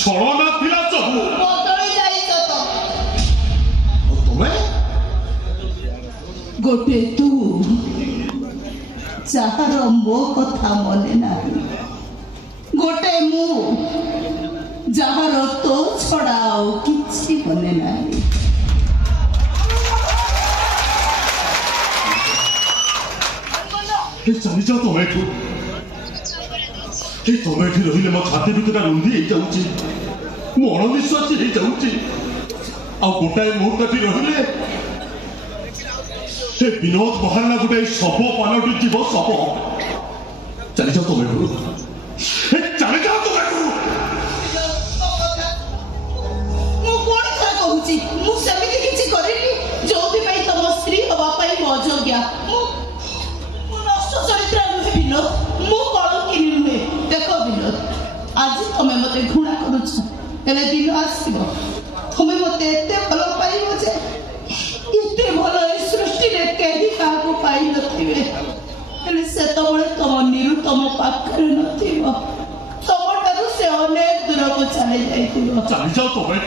ଛଳନା ଥିଲା ସବୁ ବଦଳି ଯାଇଛ ତମେ ଗୋଟେ ତୁ ଯାହାର ମୋ କଥା ମନେ ନାହିଁ, ଗୋଟେ ମୁଁ ଯାହାର ତୋ ଛଡା ଆଉ କିଛି ମନେ ନାହିଁ। ଚାଲିଯାଅ ତମେ ଏଠୁ। ତମେ ଏଠି ରହିଲେ ମୋ ଛାତି ଭିତରଟା ରୁନ୍ଧି ହେଇଯାଉଛି, ମୁଁ ଅଣନିଶ୍ୱାସୀ ହେଇଯାଉଛି। ଆଉ ଗୋଟାଏ ମୁହୂର୍ତ୍ତ ଏଠି ରହିଲେ ସେ ବିନୋଦ ବାହାରିଲା ଗୋଟେ ଶବ ପାଲଟି ଯିବ ଶବ। ଚାଲିଯାଅ ତମେ ଏଠୁ, ଚାଲିଯାଅ ତମେ ଏଠୁ। ମୁଁ ପୁଣି ଥରେ କହୁଛି, ମୁଁ ସେମିତି କିଛି କରିନି ଯୋଉଥିପାଇଁ ତମ ସ୍ତ୍ରୀ ହବା ପାଇଁ ମୁଁ ଅଯୋଗ୍ୟ। ମୁଁ ନଷ୍ଟ ଚରିତ୍ର ନୁହେଁ ବିନୋଦ, ମୁଁ କଳଙ୍କିନୀ ନୁହେଁ। ଦେଖ ବିନୋଦ, ଆଜି ତମେ ମତେ ଘୃଣା କରୁଛ, ହେଲେ ଦିନ ଆସିବ ତମେ ମତେ ଏତେ ଭଲ ପାଇବ ଯେ ଏତେ ଭଲ ଏ ସୃଷ୍ଟିରେ କେହି କାହାକୁ ପାଇନଥିବେ। ହେଲେ ସେତେବେଳେ ତମ ନିରୁ ତମ ପାଖରେ ନଥିବ, ତମ ଠାରୁ ସେ ଅନେକ ଦୂରକୁ ଚାଲି ଯାଇଥିବ। ଚାଲିଯାଅ ତମେ।